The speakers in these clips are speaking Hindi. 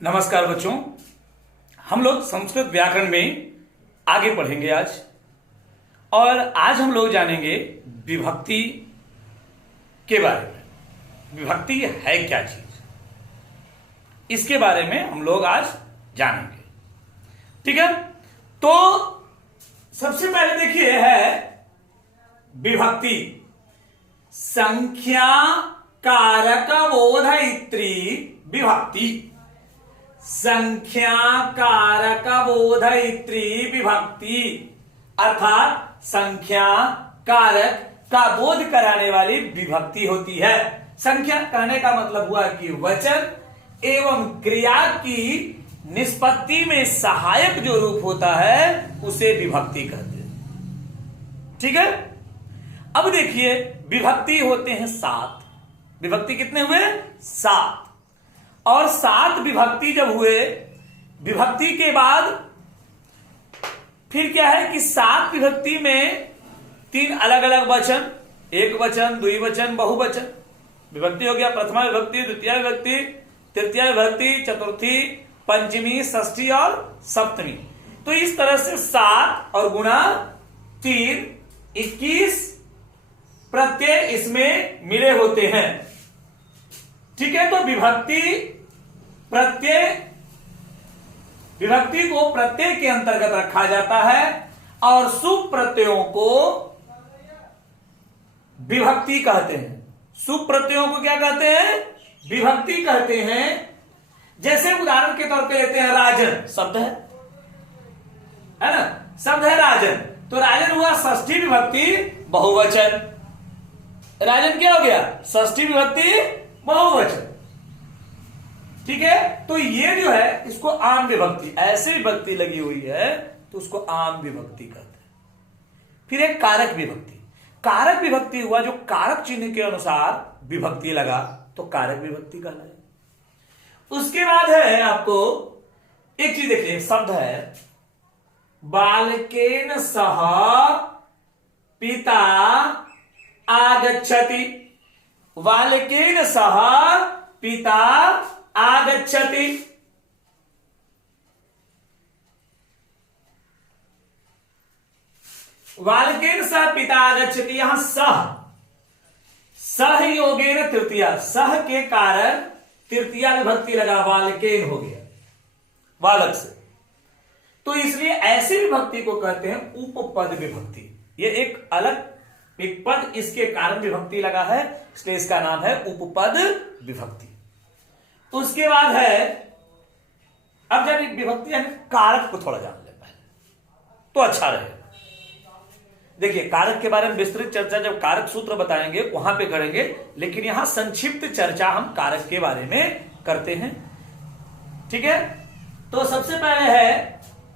नमस्कार बच्चों, हम लोग संस्कृत व्याकरण में आगे पढ़ेंगे आज। और आज हम लोग जानेंगे विभक्ति के बारे में। विभक्ति है क्या चीज, इसके बारे में हम लोग आज जानेंगे। ठीक है, तो सबसे पहले देखिए है विभक्ति संख्या कारक बोधयित्री विभक्ति। संख्या कारक बोधयित्री विभक्ति अर्थात संख्या कारक का बोध कराने वाली विभक्ति होती है। संख्या कहने का मतलब हुआ कि वचन एवं क्रिया की निष्पत्ति में सहायक जो रूप होता है उसे विभक्ति कहते हैं। ठीक है, अब देखिए विभक्ति होते हैं 7। विभक्ति कितने हुए? 7। और 7 विभक्ति जब हुए, विभक्ति के बाद फिर क्या है कि 7 विभक्ति में 3 अलग अलग वचन, एक वचन, द्विवचन, बहुवचन। विभक्ति हो गया प्रथमा विभक्ति, द्वितीय विभक्ति, तृतीय विभक्ति, चतुर्थी, पंचमी, षष्ठी और सप्तमी। तो इस तरह से 7 और गुणा 3 21 प्रत्यय इसमें मिले होते हैं। ठीक है, तो विभक्ति को प्रत्यय के अंतर्गत रखा जाता है और शुभ प्रत्ययों को विभक्ति कहते हैं। शुभ प्रत्ययों को क्या कहते हैं? विभक्ति कहते हैं। जैसे उदाहरण के तौर पे लेते हैं राजन, शब्द है ना, शब्द है राजन, तो राजन हुआ षष्ठी विभक्ति बहुवचन। राजन क्या हो गया? षष्ठी विभक्ति बहुवचन। ठीक है, तो ये जो है इसको आम विभक्ति, ऐसे विभक्ति लगी हुई है तो उसको आम विभक्ति कहते हैं। फिर एक कारक विभक्ति। कारक विभक्ति हुआ जो कारक चिन्ह के अनुसार विभक्ति लगा तो कारक विभक्ति कहलाए। उसके बाद है आपको एक चीज देखिए, शब्द है बालकेन सह पिता आगच्छति। बालकेन सह पिता आगच्छति। बालकेन सह पिता आगच्छति, यहां सह योगेन तृतीया, सह के कारण तृतीया विभक्ति लगा, बालकेन हो गया बालक से। तो इसलिए ऐसी विभक्ति को कहते हैं उपपद विभक्ति। ये एक अलग एक पद इसके कारण विभक्ति लगा है, इसलिए इसका नाम है उपपद विभक्ति। उसके बाद है, अब जब विभक्ति है कारक को थोड़ा जान ले पहले तो अच्छा रहेगा। देखिए कारक के बारे में विस्तृत चर्चा जब कारक सूत्र बताएंगे वहां पे करेंगे, लेकिन यहां संक्षिप्त चर्चा हम कारक के बारे में करते हैं। ठीक है, तो सबसे पहले है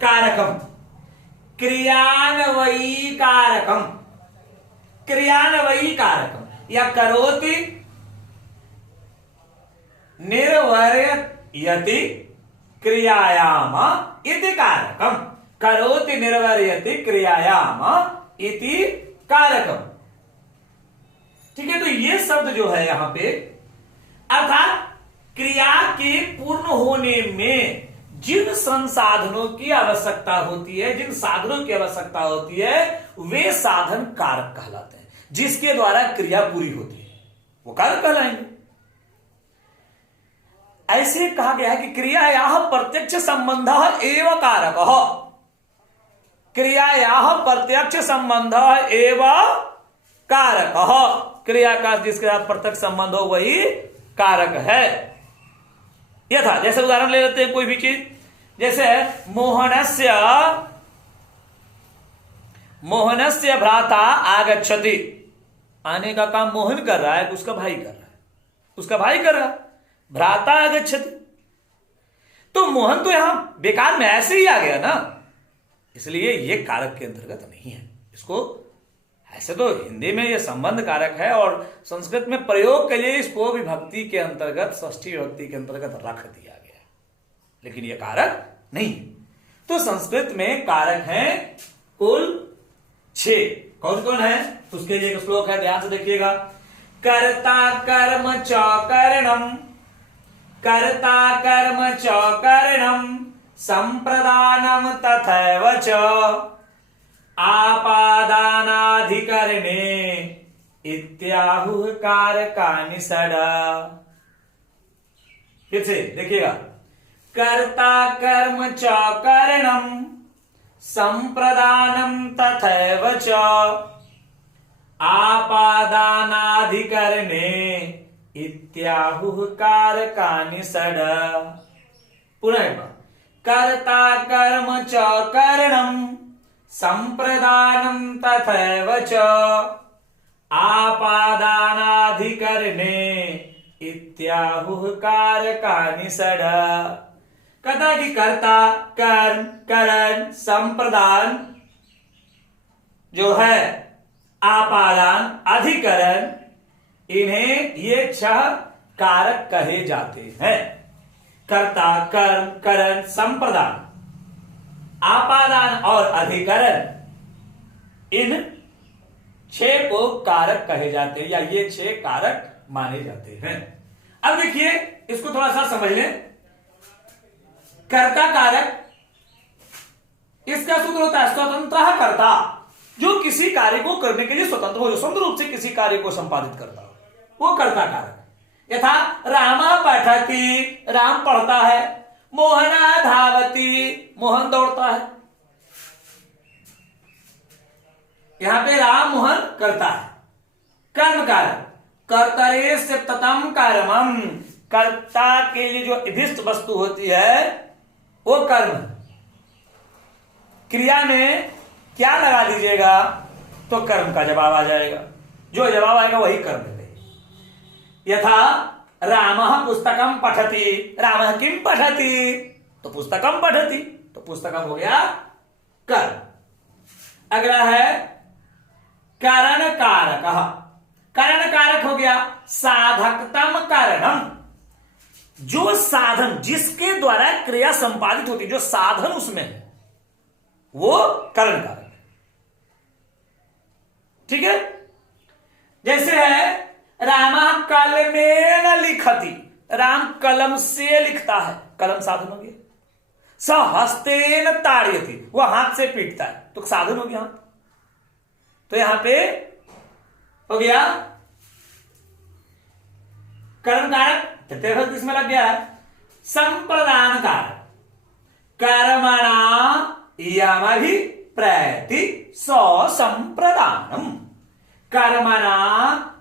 कारकम, क्रियान्वयी कारकम। क्रियान्वयी कारकम या करोति निर्वर्यति क्रियायाम इति कारकम। करोति निर्वर्यति क्रियायाम इति कारकम। ठीक है, तो ये शब्द जो है यहां पे अर्थात क्रिया के पूर्ण होने में जिन संसाधनों की आवश्यकता होती है, जिन साधनों की आवश्यकता होती है, वे साधन कारक कहलाते हैं। जिसके द्वारा क्रिया पूरी होती है वो कारक कहलाएंगे। ऐसे कहा गया है कि क्रियायाः प्रत्यक्ष संबंध एवं कारक। क्रियायाः प्रत्यक्ष संबंध एवं कारक। क्रिया का जिसके साथ प्रत्यक्ष संबंध हो वही कारक है। यथा जैसे उदाहरण ले लेते हैं कोई भी चीज, जैसे मोहनस्य भ्राता आगच्छति। आने का काम मोहन कर रहा है, उसका भाई कर रहा है, उसका भाई कर रहा है। भ्राता आगच्छति, तो मोहन तो यहां बेकार में ऐसे ही आ गया ना, इसलिए यह कारक के अंतर्गत नहीं है। इसको ऐसे तो हिंदी में यह संबंध कारक है और संस्कृत में प्रयोग के लिए इसको विभक्ति के अंतर्गत, षष्ठी विभक्ति के अंतर्गत रख दिया गया, लेकिन यह कारक नहीं। तो संस्कृत में कारक हैं कुल 6। कौन कौन है? उसके लिए एक श्लोक है, ध्यान से देखिएगा। कर्ता कर्म च करणम कर्ता कर्म च करणम संप्रदानम तथैव च आपादानाधिकरणे इत्याहुः कारकानि षड। फिर से देखिएगा, कर्ता कर्म च करणम संप्रदानम तथैव च आपादानाधिकरणे इत्याहुः कारकानि षड। पुनः एक बार, कर्ता कर्म च करणम संप्रदानम तथैव च आपादानाधिकरणे इत्याहुः कारकानि षड। कहता है कि कर्ता कर्म करण संप्रदान जो है आपादान अधिकरण, इन्हें ये 6 कारक कहे जाते हैं। कर्ता कर्म करण संप्रदान आपादान और अधिकरण, इन 6 को कारक कहे जाते हैं या ये 6 कारक माने जाते हैं। अब देखिए इसको थोड़ा सा समझ लें। कर्ता कारक, इसका सूत्र होता है स्वतंत्र कर्ता, जो किसी कार्य को करने के लिए स्वतंत्र हो, जो स्वतंत्र रूप से किसी कार्य को संपादित करता हो, वो कर्ता कारक। यथा रामा पठति, राम पढ़ता है। मोहना धावती, मोहन दौड़ता है। यहां पे राम मोहन करता है। कर्म कारक, कर्तरे सिप्ततम कर्मम, कर्ता के लिए जो इष्ट वस्तु होती है वो कर्म। क्रिया में क्या लगा दीजिएगा तो कर्म का जवाब आ जाएगा, जो जवाब आएगा वही कर्म है। यथा रामः पुस्तकम पठति, रामः किम पठति, तो पुस्तकम पठति, तो पुस्तकम हो गया कर्म। अगला है करण कारक, करण कारक हो गया साधकतम कारणम, जो साधन जिसके द्वारा क्रिया संपादित होती, जो साधन उसमें है वो करण कारक है। ठीक है, जैसे है रामः कलमेन लिखति, राम कलम से लिखता है, कलम साधन हो गया। स हस्तेन ताड़यति, वह हाथ से पीटता है, तो साधन हो गया। तो यहां पे हो गया करण कारक। तृतीय विभक्ति इसमें लग गया है संप्रदान कारक, कर्मणा यमभिप्रैति स्वसंप्रदानम, कर्मणा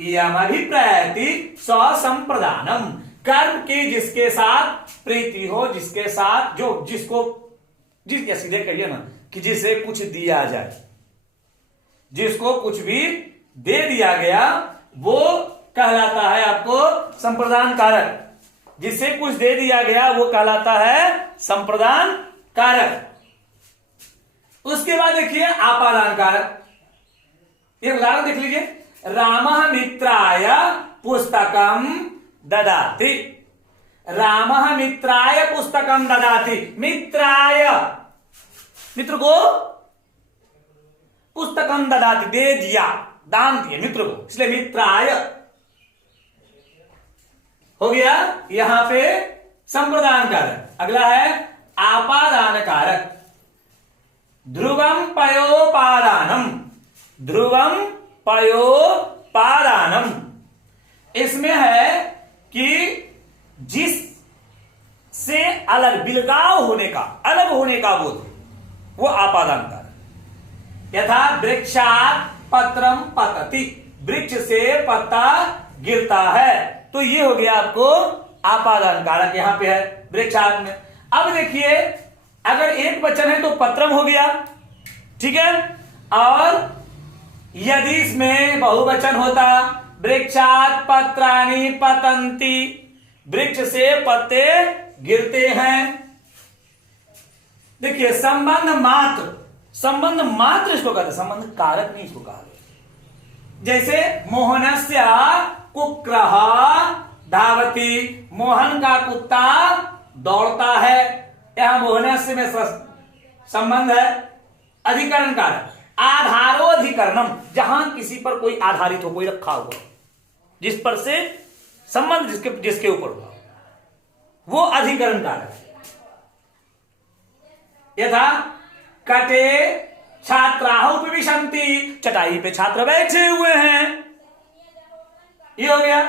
यमभिप्रैति स्वसंप्रदानम, कर्म की जिसके साथ प्रीति हो, जिसके साथ जो जिसको जिस, या सीधे कहिए ना कि जिसे कुछ दिया जाए, जिसको कुछ भी दे दिया गया वो कहलाता है आपको संप्रदान कारक। जिसे कुछ दे दिया गया वो कहलाता है संप्रदान कारक। उसके बाद देखिए आपादान कारक। एक उदाहरण देख लीजिए, रामः मित्राय पुस्तकम ददाति, रामः मित्राय पुस्तकम ददाति, मित्राय मित्र को पुस्तकम ददाति, दे दिया, दान दिए मित्र को, इसलिए मित्राय हो गया यहां पे संप्रदान कारक। अगला है आपादान कारक, ध्रुवम पयोपादानम, ध्रुवम पयोपादानम, इसमें है कि जिस से अलग, बिलगाव होने का, अलग होने का बोध, वो आपादान कारक। यथा वृक्षात् पत्रम पतति, वृक्ष से पत्ता गिरता है, तो ये हो गया आपको आपादान कारक, यहां पे है वृक्षात् में। अब देखिए अगर एक वचन है तो पत्रम हो गया, ठीक है, और यदि इसमें बहुवचन होता वृक्षात् पत्राणि पतन्ति, वृक्ष से पत्ते गिरते हैं। देखिए संबंध मात्र, संबंध मात्र इसको कहते हैं, संबंध कारक नहीं इसको कहा। जैसे मोहनस्य कुक्रः धावति, मोहन का कुत्ता दौड़ता है, यहां मोहनस्य में संबंध है अधिकरण कारक। आधारो अधिकरणम, जहां किसी पर कोई आधारित हो, कोई रखा हुआ, जिस पर से संबंध जिसके ऊपर हुआ, वो अधिकरण कारक है। यथा कटे छात्राः उपविशन्ति, चटाई पे छात्र बैठे हुए हैं, ये हो गया।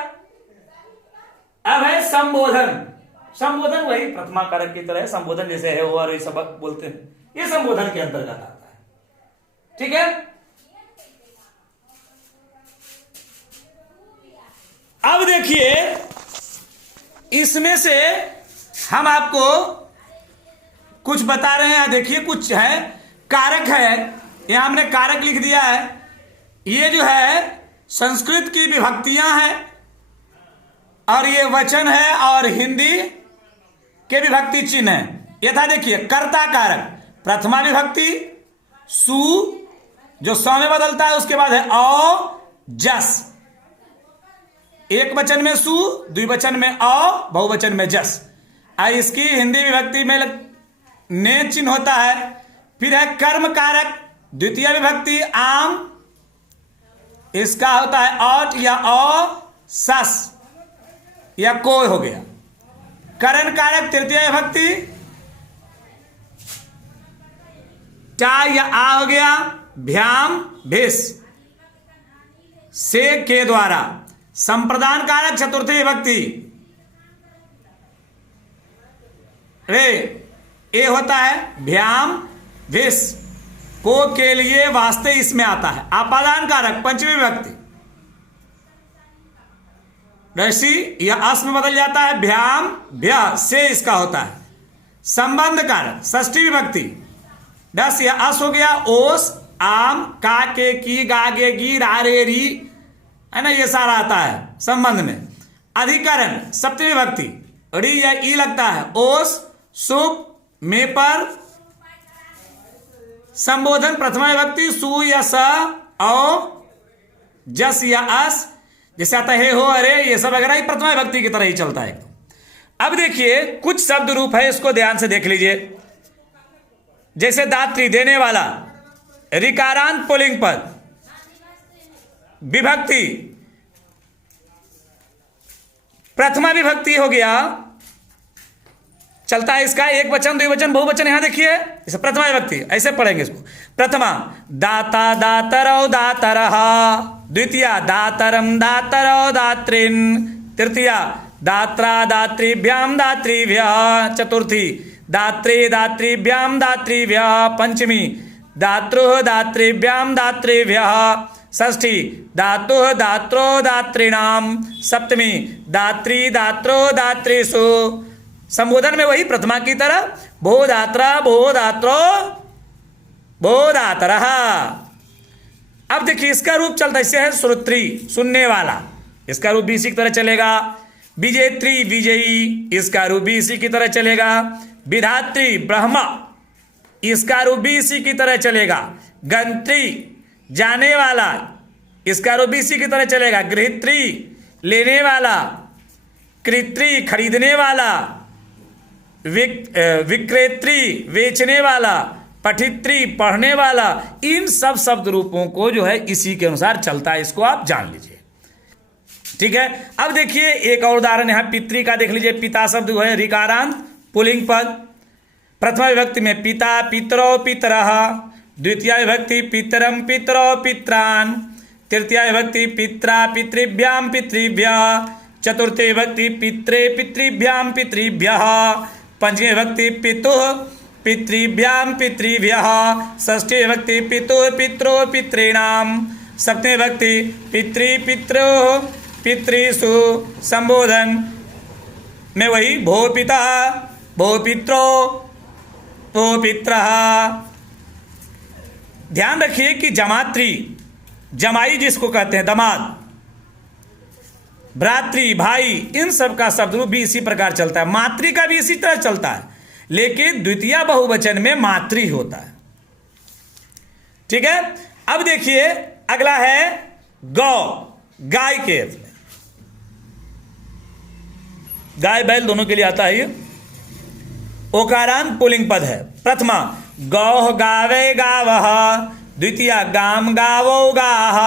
अब है संबोधन। संबोधन वही प्रथमा कारक की तरह है, संबोधन जैसे है और ये सब बोलते हैं, ये संबोधन के अंतर्गत आता है। ठीक है। अब देखिए इसमें से हम आपको कुछ बता रहे हैं। देखिए कुछ है कारक है, यहां हमने कारक लिख दिया है। ये जो है संस्कृत की विभक्तियां हैं और ये वचन है और हिंदी के विभक्ति चिन्ह है। यथा देखिए कर्ता कारक प्रथमा विभक्ति, सु जो स में बदलता है, उसके बाद है औ जस। एक वचन में सु, द्विवचन में औ, बहुवचन में जस। इसकी हिंदी विभक्ति में ने चिन्ह होता है। फिर है कर्म कारक द्वितीय विभक्ति आम, इसका होता है औट या औ सस या को हो गया। करण कारक तृतीय विभक्ति टा या आ हो गया, भ्याम भिस से के द्वारा। संप्रदान कारक चतुर्थी विभक्ति रे ए होता है भ्याम भिस, को के लिए वास्ते इसमें आता है। आपादान कारक पंचमी विभक्ति रसी या अस में बदल जाता है, भ्याम भ्या से इसका होता है। संबंध कारक षष्ठी विभक्ति दस या अस हो गया, ओस आम का के की गा गे गी रा रे री, है ना, ये सारा आता है संबंध में। अधिकरण सप्तमी विभक्ति री या ई लगता है, ओस सुप में पर। संबोधन प्रथमा विभक्ति सु या स औ जस या अस, जैसे आता है हो अरे, ये सब वगैरह प्रथमा विभक्ति की तरह ही चलता है। अब देखिए कुछ शब्द रूप है, इसको ध्यान से देख लीजिए। जैसे दात्री देने वाला, ऋकारांत पुल्लिंग पद, विभक्ति प्रथमा विभक्ति हो गया, चलता है इसका एक वचन द्विवचन बहुवचन। यहां देखिए इसे प्रथमा विभक्ति ऐसे पढ़ेंगे इसको। प्रथमा दाता दातरौ दातरः, द्वितीया दातरम दातरौ दात्रिन, तृतीया दात्रा दात्रीभ्याम दात्रीभ्यः, चतुर्थी दात्रे दात्रीभ्याम दात्रीभ्यः, पंचमी दातृः दात्रीभ्याम दात्रीभ्यः, षष्ठी धातुः दात्रो दात्रीणाम, सप्तमी दात्री दात्रो दात्रीषु। संबोधन में वही प्रथमा की तरह भो दात्रा भो दात्रो भो दातरः। अब देखिए इसका रूप चलता इससे है श्रोत्री सुनने वाला, इसका रूप भी इसी की तरह चलेगा। विजेत्री विजयी, इसका रूप भी इसी की तरह चलेगा। विधात्री ब्रह्मा, इसका रूप भी इसी की तरह चलेगा। गंत्री जाने वाला, इसका रूप भी इसी की तरह चलेगा। गृहित्री लेने वाला, कृत्री खरीदने वाला, विक्रेत्री बेचने वाला, पठित्री पढ़ने वाला। इन सब शब्द रूपों को जो है इसी के अनुसार चलता है, इसको आप जान लीजिए। ठीक है। अब देखिए एक और उदाहरण यहां पितृ का देख लीजिए। पिता शब्द है ऋकारांत पुल्लिंग पद, प्रथमा विभक्ति में पिता पितरौ पितरः, द्वितीय विभक्ति पितरम पितरौ पित्रान, तृतीय विभक्ति पित्रा पितृभ्याम पितृभ्यः, चतुर्थी विभक्ति पित्रे पितृभ्याम पितृभ्यः, पंचमी विभक्ति पितुः पितृभ्याम पितृभ्यः, षष्ठी विभक्ति पितुः पित्रो पितॄणाम, सप्तमी विभक्ति पितृ पित्रो पितृषु। संबोधन में वही भो पिता भो पित्रो भो पित्रः। ध्यान रखिए कि जमात्री जमाई जिसको कहते हैं दमाद, भ्रातृ भाई, इन सब का शब्द रूप भी इसी प्रकार चलता है। मातृ का भी इसी तरह चलता है, लेकिन द्वितीय बहुवचन में मातृ होता है। ठीक है। अब देखिए अगला है गौ, गाय के अर्थ में। गाय बैल दोनों के लिए आता है ये। ओकारांत पुल्लिंग पद है। प्रथमा गौः गावे गावः, द्वितीया गाम गावो गाः,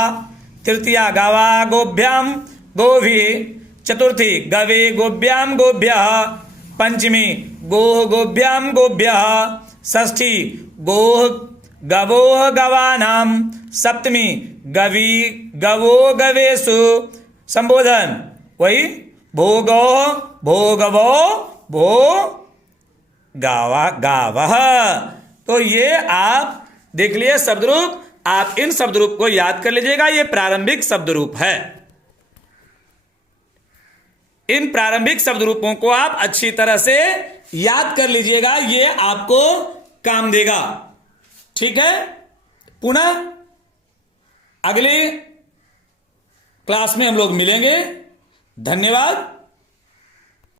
तृतीया गावा गोभ्याम गोभिः, चतुर्थी गवे गोभ्याम गोभ्यः, पंचमी गोह गोभ्याम गोभ्यः, षष्ठी गोह गवोह गवानाम, सप्तमी गवी गवो गवेषु, संबोधन वही भोगो भोगवो भो गावा गावः। तो ये आप देख लिए शब्द रूप, आप इन शब्द रूप को याद कर लीजिएगा, ये प्रारंभिक शब्द रूप है। इन प्रारंभिक शब्द रूपों को आप अच्छी तरह से याद कर लीजिएगा, ये आपको काम देगा। ठीक है, पुनः अगली क्लास में हम लोग मिलेंगे। धन्यवाद।